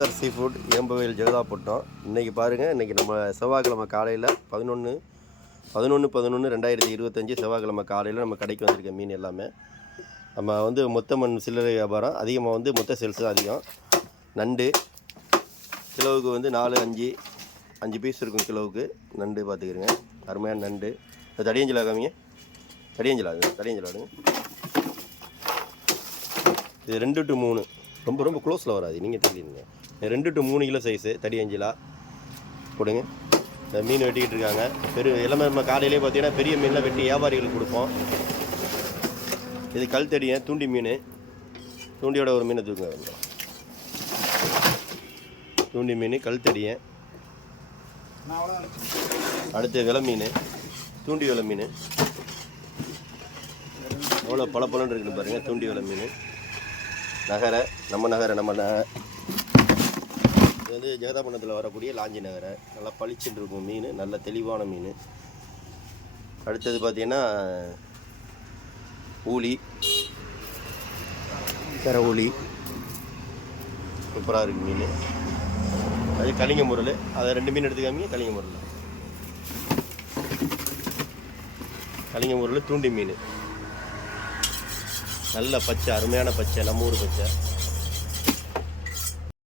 Sea food ஏம்பவேல் Jegathapattinam. இன்றைக்கி பாருங்கள், இன்றைக்கி நம்ம செவ்வாய்க்கிழமை காலையில் 11/11/2025 செவ்வாய்க்கிழமை காலையில் நம்ம கடைக்கு வந்திருக்க மீன் எல்லாமே நம்ம வந்து மொத்த மண் சில்லறை வியாபாரம் அதிகமாக வந்து மொத்த சேல்ஸ் தான் அதிகம். நண்டு கிலோவுக்கு வந்து 4-5 பீஸ் இருக்கும் கிலோவுக்கு. நண்டு பார்த்துக்கிறேங்க, அருமையான நண்டு. தடியஞ்சலா காமிங்க, தடியஞ்சலா ஆடுங்க. இது 2 to 3, ரொம்ப க்ளோஸில் வராது, நீங்கள் தெரியுங்க. 2 to 3 கிலோ சைஸு தடியஞ்சலா கொடுங்க. இந்த மீன் வெட்டிக்கிட்டு இருக்காங்க. எல்லாமே நம்ம காலையிலே பார்த்தீங்கன்னா பெரிய மீன்லாம் வெட்டி வியாபாரிகளுக்கு கொடுப்போம். இது கல் தடியன், தூண்டி மீன். தூண்டியோட ஒரு மீனை தூக்குங்க. தூண்டி மீன், கல் தடியன். அடுத்து வெலை மீன், தூண்டி வெலை மீன். எவ்வளோ பழப்பழன்னு இருக்குன்னு பாருங்கள். தூண்டி வெலை மீன், நகரை, நம்ம இது வந்து ஜெகதாப்பட்டினத்தில் வரக்கூடிய லாஞ்சி நகரை. நல்லா பளிச்சுட்டு இருக்கும் மீன், நல்ல தெளிவான மீன். அடுத்தது பார்த்திங்கன்னா ஊளி, கரை ஊளி, சூப்பராக இருக்குது மீன். அது கலிங்க முரல். அதை 2 மீன் எடுத்துக்காமீங்க. கலிங்க முரல், கலிங்க முரல், தூண்டி மீன். நல்ல பச்சை, அருமையான பச்சை, நம்ம ஊர் பச்சை.